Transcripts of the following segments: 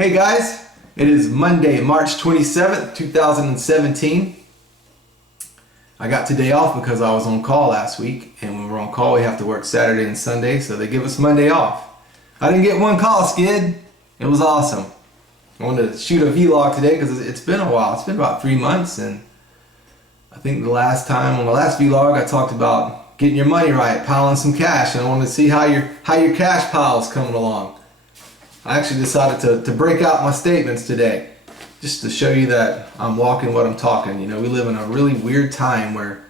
Hey guys, it is Monday, March 27th, 2017. I got today off because I was on call last week, and when we're on call we have to work Saturday and Sunday, so they give us Monday off. I didn't get one call, Skid. It was awesome. I wanted to shoot a vlog today because it's been a while. It's been about 3 months, and I think the last time on the last vlog I talked about getting your money right, piling some cash, and I wanted to see how your cash pile is coming along. I actually decided to break out my statements today, just to show you that I'm walking what I'm talking. You know, we live in a really weird time where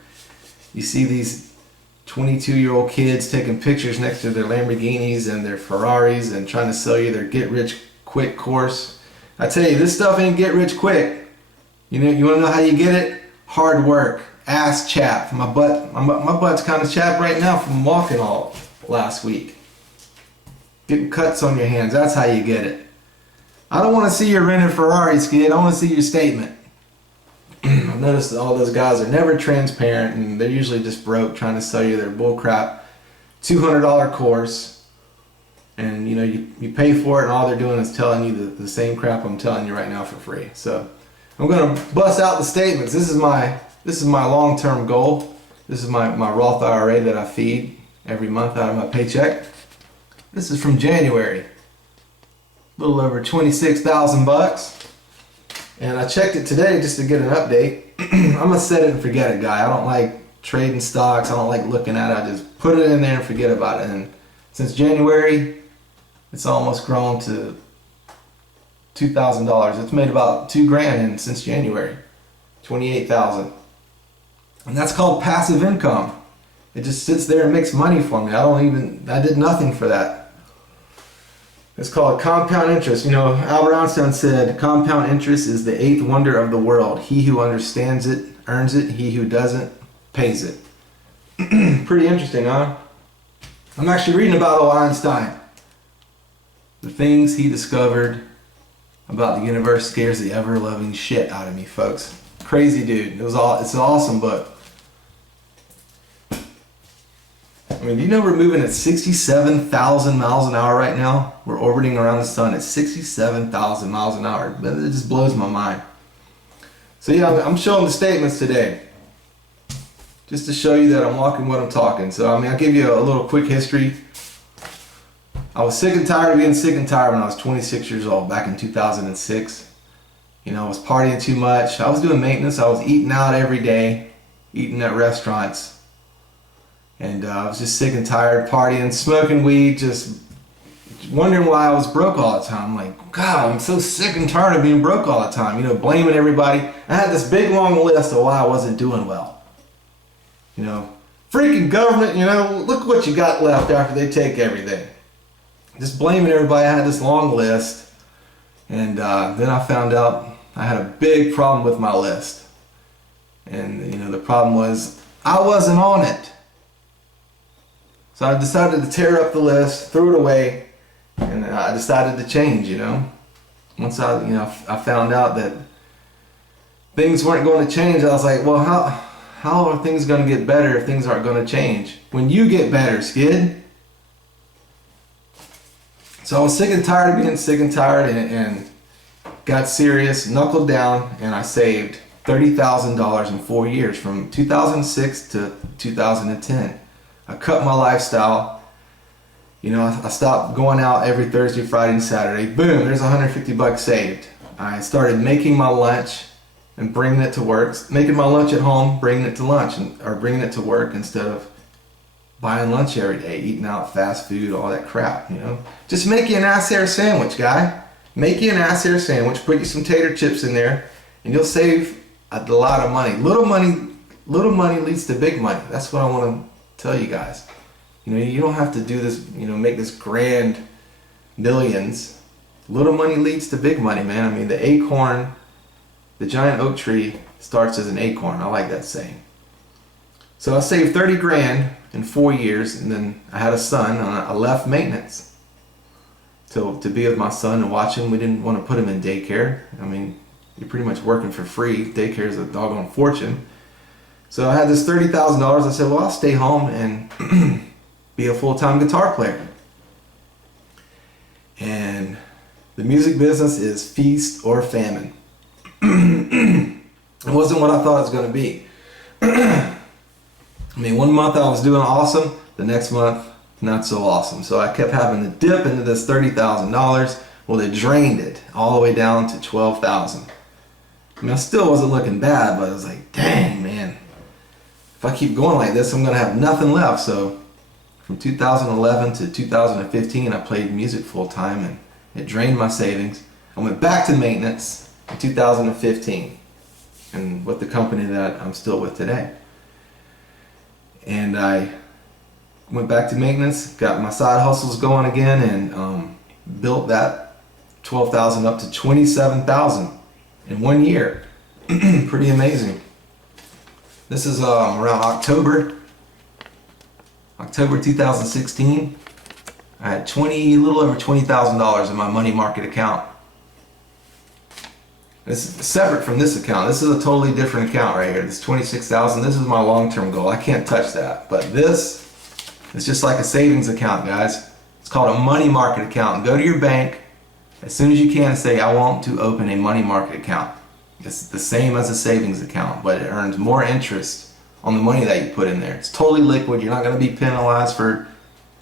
you see these 22-year-old kids taking pictures next to their Lamborghinis and their Ferraris and trying to sell you their get-rich-quick course. I tell you, this stuff ain't get-rich-quick. You know, you want to know how you get it? Hard work, ass chap. My butt's kind of chapped right now from walking all last week. Getting cuts on your hands, that's how you get it. I don't want to see your rented Ferrari, Skid. I want to see your statement. I've noticed that all those guys are never transparent, and they're usually just broke trying to sell you their bullcrap $200 course. And you know, you pay for it, and all they're doing is telling you the same crap I'm telling you right now for free. So I'm gonna bust out the statements. This is my long-term goal. This is my Roth IRA that I feed every month out of my paycheck. This is from January, a little over 26,000 bucks, and I checked it today just to get an update. I'm a set it and forget it guy. I don't like trading stocks. I don't like looking at it. I just put it in there and forget about it. And since January, it's almost grown to $2,000. It's made about $2,000 since January, 28,000, and that's called passive income. It just sits there and makes money for me. I did nothing for that. It's called compound interest. You know, Albert Einstein said, compound interest is the eighth wonder of the world. He who understands it, earns it. He who doesn't, pays it. Pretty interesting, huh? I'm actually reading about old Einstein. The things he discovered about the universe scares the ever-loving shit out of me, folks. Crazy dude. It's an awesome book. I mean, do you know we're moving at 67,000 miles an hour right now? We're orbiting around the sun at 67,000 miles an hour. It just blows my mind. So yeah, I'm showing the statements today, just to show you that I'm walking what I'm talking. So I mean, I'll give you a little quick history. I was sick and tired of being sick and tired when I was 26 years old, back in 2006. You know, I was partying too much. I was doing maintenance. I was eating out every day, eating at restaurants. And I was just sick and tired, partying, smoking weed, just wondering why I was broke all the time. I'm like, God, I'm so sick and tired of being broke all the time. You know, blaming everybody. I had this big long list of why I wasn't doing well. You know, freaking government, you know, look what you got left after they take everything. Just blaming everybody. I had this long list. And then I found out I had a big problem with my list. And, you know, the problem was I wasn't on it. So I decided to tear up the list, threw it away, and I decided to change, you know. Once I found out that things weren't going to change, I was like, well, how are things going to get better if things aren't going to change? When you get better, Skid. So I was sick and tired of being sick and tired, and got serious, knuckled down, and I saved $30,000 in 4 years, from 2006 to 2010. I cut my lifestyle. You know, I stopped going out every Thursday, Friday, and Saturday. Boom, there's 150 bucks saved. I started making my lunch and bringing it to work. Making my lunch at home, bringing it to lunch, or bringing it to work instead of buying lunch every day, eating out fast food, all that crap, you know. Just make you an ass-air sandwich, guy. Make you an ass-air sandwich, put you some tater chips in there, and you'll save a lot of money. Little money leads to big money. That's what I want to tell you guys. You know, you don't have to do this, you know, make this grand millions. Little money leads to big money, man. I mean, the acorn, the giant oak tree starts as an acorn. I like that saying. So I saved 30 grand in 4 years, and then I had a son, and I left maintenance to be with my son and watch him. We didn't want to put him in daycare. I mean, you're pretty much working for free. Daycare is a doggone fortune. So I had this $30,000. I said, well, I'll stay home and be a full-time guitar player. And The music business is feast or famine. It wasn't what I thought it was going to be. I mean, one month I was doing awesome, the next month not so awesome. So I kept having to dip into this $30,000. Well, it drained it all the way down to $12,000. I mean, I still wasn't looking bad, but I was like, dang, man. If I keep going like this, I'm going to have nothing left. So from 2011 to 2015, I played music full time, and it drained my savings. I went back to maintenance in 2015, and with the company that I'm still with today. And I went back to maintenance, got my side hustles going again, and built that $12,000 up to $27,000 in 1 year. Pretty amazing. This is around October 2016. I had a little over $20,000 in my money market account. This is separate from this account. This is a totally different account right here. This $26,000. This is my long-term goal. I can't touch that. But this is just like a savings account, guys. It's called a money market account. Go to your bank as soon as you can and say, I want to open a money market account. It's the same as a savings account, but it earns more interest on the money that you put in there. It's totally liquid. You're not going to be penalized for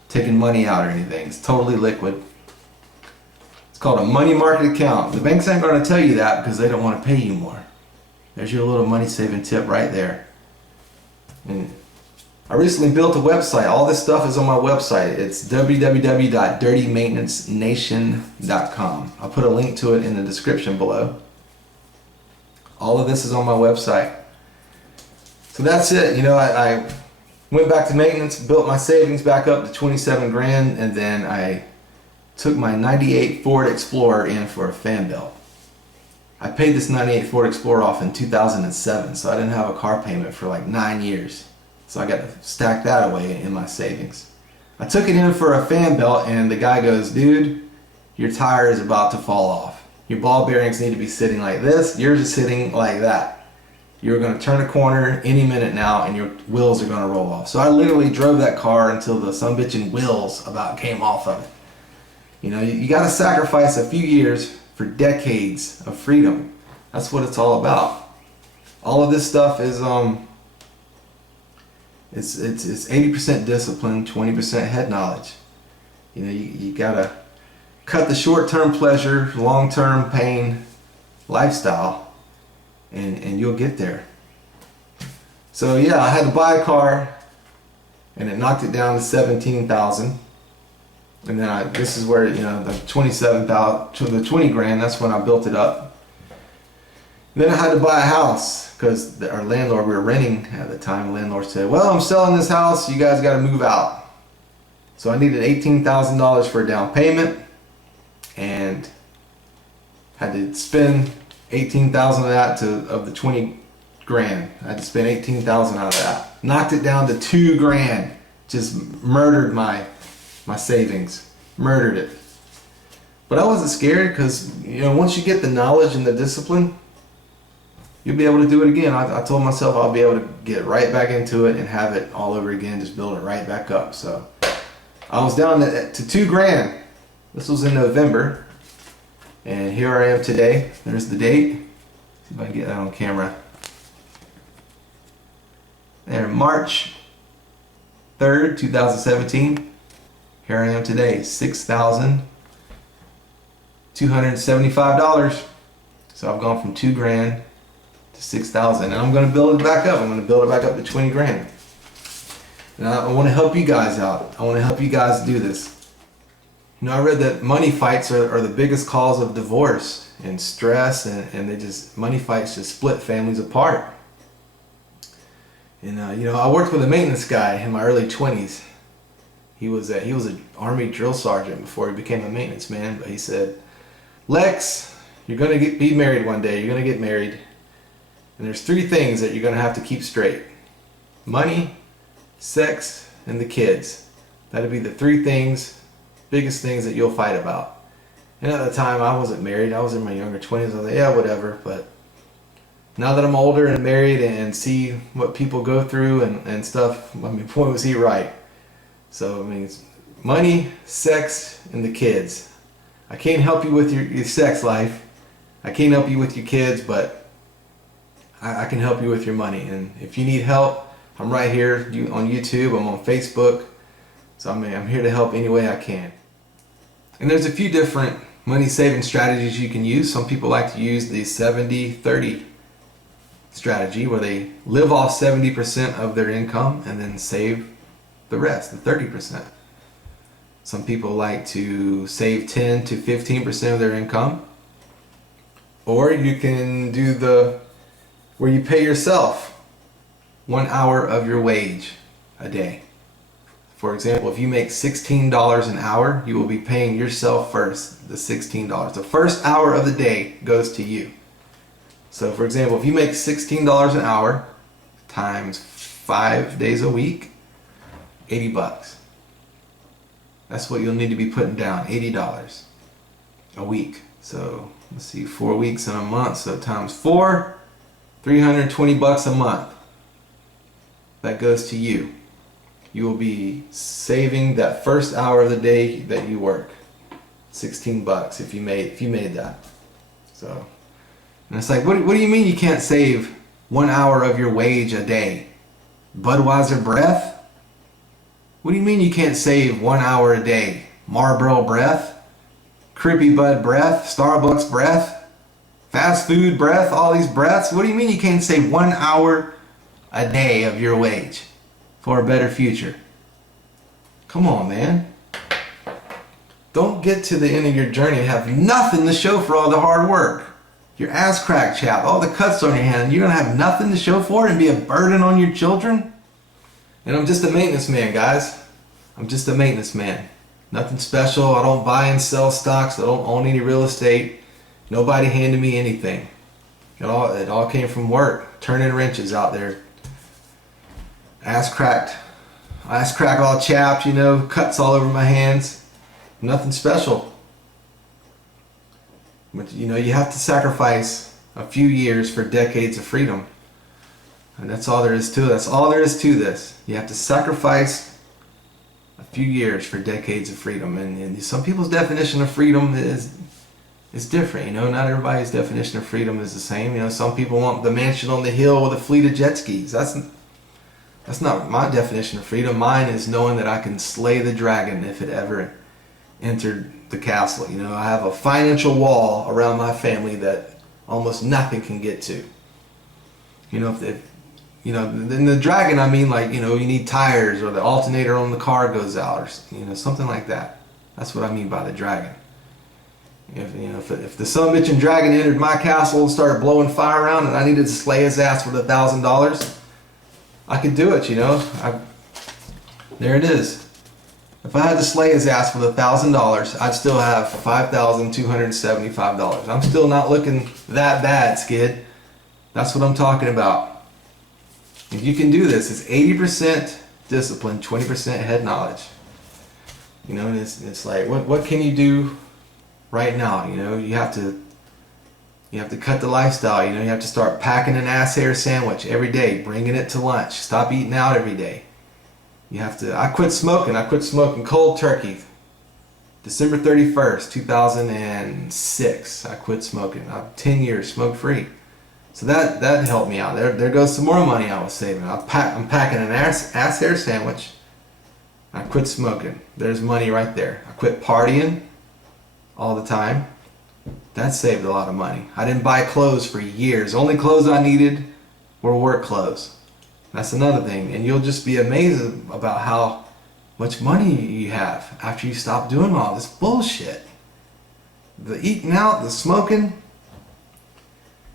taking money out or anything. It's totally liquid. It's called a money market account. The banks ain't going to tell you that because they don't want to pay you more. There's your little money saving tip right there. And I recently built a website. All this stuff is on my website. It's www.dirtymaintenancenation.com. I'll put a link to it in the description below. All of this is on my website. So that's it. You know, I went back to maintenance, built my savings back up to 27 grand, and then I took my 98 Ford Explorer in for a fan belt. I paid this 98 Ford Explorer off in 2007, so I didn't have a car payment for like 9 years. So I got to stack that away in my savings. I took it in for a fan belt, and the guy goes, dude, your tire is about to fall off. Your ball bearings need to be sitting like this. Yours is sitting like that. You're going to turn a corner any minute now, and your wheels are going to roll off. So I literally drove that car until the sumbitchin' wheels about came off of it. You know, you got to sacrifice a few years for decades of freedom. That's what it's all about. All of this stuff is it's 80% discipline, 20% head knowledge. You know, you gotta cut the short-term pleasure, long-term pain lifestyle, and you'll get there. So yeah, I had to buy a car, and it knocked it down to 17,000. And then this is where, you know, the 27,000 to the 20 grand. That's when I built it up. And then I had to buy a house because our landlord, we were renting at the time. The landlord said, "Well, I'm selling this house. You guys got to move out." So I needed $18,000 for a down payment, and had to spend 18,000 of that of the 20 grand. I had to spend 18,000 out of that. Knocked it down to 2 grand. Just murdered my savings. Murdered it. But I wasn't scared because, you know, once you get the knowledge and the discipline, you'll be able to do it again. I told myself I'll be able to get right back into it and have it all over again, just build it right back up. So I was down to 2 grand. This was in November, and here I am today. There's the date. See if I can get that on camera. There, March 3rd, 2017. Here I am today, $6,275. So I've gone from 2 grand to 6,000, and I'm going to build it back up. I'm going to build it back up to 20 grand. And I want to help you guys out. I want to help you guys do this. You know, I read that money fights are the biggest cause of divorce and stress, and money fights just split families apart. And you know, I worked with a maintenance guy in my early 20s. He was an Army drill sergeant before he became a maintenance man. But he said, "Lex, you're gonna be married one day. You're gonna get married, and there's 3 things that you're gonna have to keep straight: money, sex, and the kids. That'll be the 3 biggest things that you'll fight about." And at the time, I wasn't married. I was in my younger 20s. I was like, yeah, whatever. But now that I'm older and married and see what people go through and stuff, I mean, boy, was he right. So, I mean, it's money, sex, and the kids. I can't help you with your sex life. I can't help you with your kids, but I can help you with your money. And if you need help, I'm right here on YouTube. I'm on Facebook. So I'm here to help any way I can. And there's a few different money saving strategies you can use. Some people like to use the 70-30 strategy, where they live off 70% of their income and then save the rest, the 30%. Some people like to save 10 to 15% of their income. Or you can do where you pay yourself 1 hour of your wage a day. For example, if you make $16 an hour, you will be paying yourself first the $16. The first hour of the day goes to you. So for example, if you make $16 an hour times 5 days a week, $80. That's what you'll need to be putting down, $80 a week. So let's see, 4 weeks in a month, so times 4, $320 a month. That goes to you. You will be saving that first hour of the day that you work. $16 if you made that. So, and it's like, what do you mean you can't save 1 hour of your wage a day? Budweiser breath? What do you mean you can't save 1 hour a day? Marlboro breath? Crippy Bud breath? Starbucks breath? Fast food breath? All these breaths? What do you mean you can't save 1 hour a day of your wage for a better future? Come on, man. Don't get to the end of your journey and have nothing to show for all the hard work. Your ass crack chapped, all the cuts on your hand, you're gonna have nothing to show for it and be a burden on your children? And I'm just a maintenance man, guys. I'm just a maintenance man. Nothing special. I don't buy and sell stocks. I don't own any real estate. Nobody handed me anything. It all came from work, turning wrenches out there. Ass cracked all chapped, cuts all over my hands. Nothing special. But you have to sacrifice a few years for decades of freedom. And that's all there is to it. That's all there is to this. You have to sacrifice a few years for decades of freedom. And some people's definition of freedom is different. Not everybody's definition of freedom is the same. Some people want the mansion on the hill with a fleet of jet skis. That's not my definition of freedom. Mine is knowing that I can slay the dragon if it ever entered the castle. I have a financial wall around my family that almost nothing can get to. In the dragon, I mean, like, you need tires, or the alternator on the car goes out, or something like that. That's what I mean by the dragon. If the son-bitching dragon entered my castle and started blowing fire around, and I needed to slay his ass with $1,000, I could do it. There it is. If I had to slay his ass with $1,000, I'd still have $5,275. I'm still not looking that bad, Skid. That's what I'm talking about. If you can do this, it's 80% discipline, 20% head knowledge. And it's like, what can you do right now? You have to cut the lifestyle. You have to start packing an ass hair sandwich every day, bringing it to lunch. Stop eating out every day. I quit smoking. I quit smoking cold turkey. December 31st, 2006. I quit smoking. I'm 10 years smoke free. So that helped me out. There goes some more money I was saving. I'm packing an ass hair sandwich. I quit smoking. There's money right there. I quit partying all the time. That saved a lot of money. I didn't buy clothes for years. Only clothes I needed were work clothes. That's another thing. And you'll just be amazed about how much money you have after you stop doing all this bullshit. The eating out, the smoking.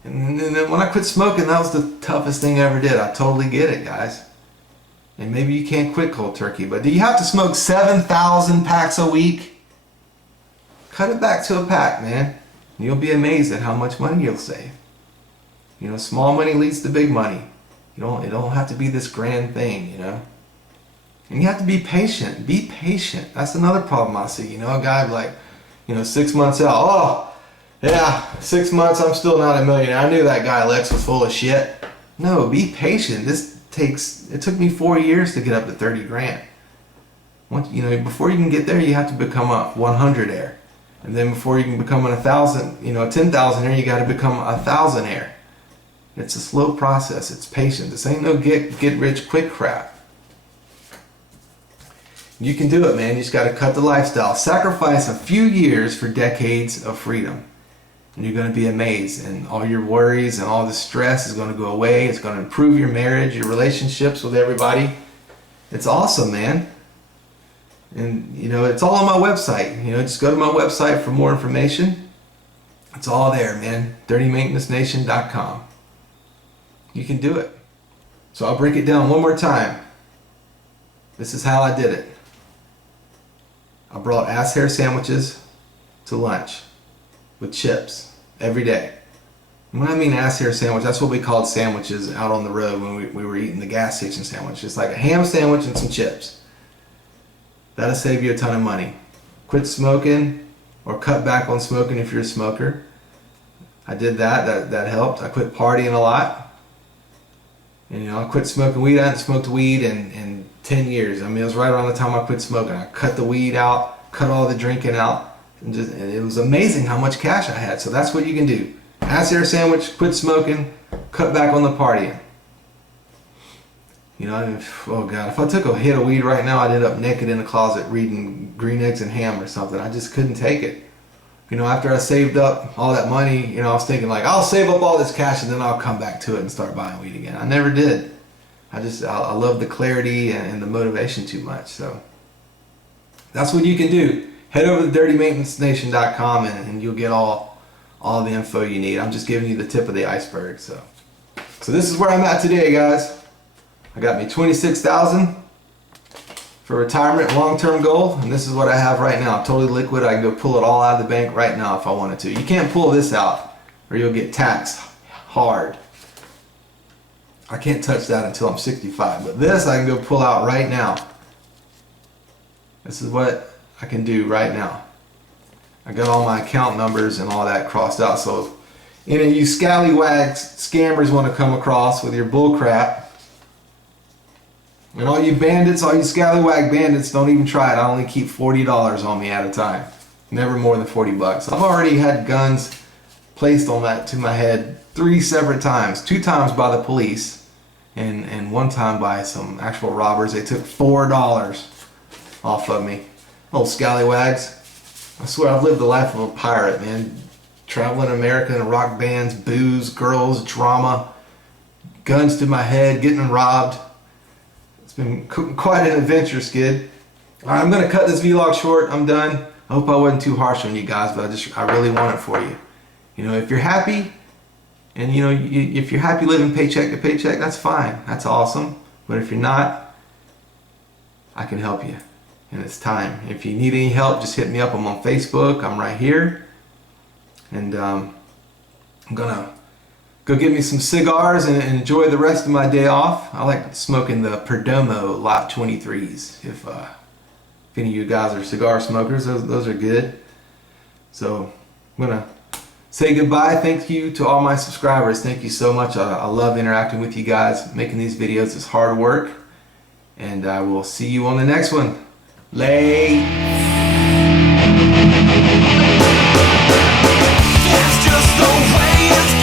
And then when I quit smoking, that was the toughest thing I ever did. I totally get it, guys. And maybe you can't quit cold turkey, but do you have to smoke 7,000 packs a week? Cut it back to a pack, man. And you'll be amazed at how much money you'll save. Small money leads to big money. It don't have to be this grand thing, And you have to be patient. Be patient. That's another problem I see. A guy like, 6 months out. Oh, yeah, 6 months, I'm still not a millionaire. I knew that guy Lex was full of shit. No, be patient. It took me 4 years to get up to 30 grand. Before you can get there, you have to become a 100-aire. And then before you can become a 10,000aire, you got to become a 1,000aire. It's a slow process. It's patient. This ain't no get rich quick crap. You can do it, man. You just got to cut the lifestyle. Sacrifice a few years for decades of freedom. And you're going to be amazed. And all your worries and all the stress is going to go away. It's going to improve your marriage, your relationships with everybody. It's awesome, man. And, it's all on my website. Just go to my website for more information. It's all there, man. DirtyMaintenanceNation.com. You can do it. So I'll break it down one more time. This is how I did it. I brought ass hair sandwiches to lunch with chips every day. And when I mean ass hair sandwich, that's what we called sandwiches out on the road when we were eating the gas station sandwich. It's like a ham sandwich and some chips. That'll save you a ton of money. Quit smoking or cut back on smoking if you're a smoker. I did that. That helped. I quit partying a lot. And I quit smoking weed. I hadn't smoked weed in 10 years. I mean, it was right around the time I quit smoking. I cut the weed out, cut all the drinking out, and it was amazing how much cash I had. So that's what you can do. Ass hair sandwich, quit smoking, cut back on the partying. Oh God, if I took a hit of weed right now, I'd end up naked in the closet reading Green Eggs and Ham or something. I just couldn't take it. After I saved up all that money, I was thinking like, I'll save up all this cash and then I'll come back to it and start buying weed again. I never did. I love the clarity and the motivation too much. So that's what you can do. Head over to DirtyMaintenanceNation.com and you'll get all the info you need. I'm just giving you the tip of the iceberg. So this is where I'm at today, guys. I got me $26,000 for retirement, long-term goal, and this is what I have right now. Totally liquid. I can go pull it all out of the bank right now if I wanted to. You can't pull this out or you'll get taxed hard. I can't touch that until I'm 65, but this I can go pull out right now. This is what I can do right now. I got all my account numbers and all that crossed out, so if any of you scallywags, scammers want to come across with your bull crap, and all you bandits, all you scallywag bandits, don't even try it. I only keep $40 on me at a time. Never more than $40. I've already had guns placed on to my head 3 separate times. 2 times by the police and 1 time by some actual robbers. They took $4 off of me. Old scallywags. I swear I've lived the life of a pirate, man. Traveling America in rock bands, booze, girls, drama, guns to my head, getting robbed. It's been quite an adventure, Skid. I'm going to cut this vlog short. I'm done. I hope I wasn't too harsh on you guys, but I really want it for you. If you're happy, and if you're happy living paycheck to paycheck, that's fine. That's awesome. But if you're not, I can help you. And it's time. If you need any help, just hit me up. I'm on Facebook. I'm right here. And I'm going to go get me some cigars and enjoy the rest of my day off. I like smoking the Perdomo Lot 23s. If any of you guys are cigar smokers, those are good. So I'm going to say goodbye. Thank you to all my subscribers. Thank you so much. I love interacting with you guys. Making these videos is hard work. And I will see you on the next one. Lay. It's just the way it's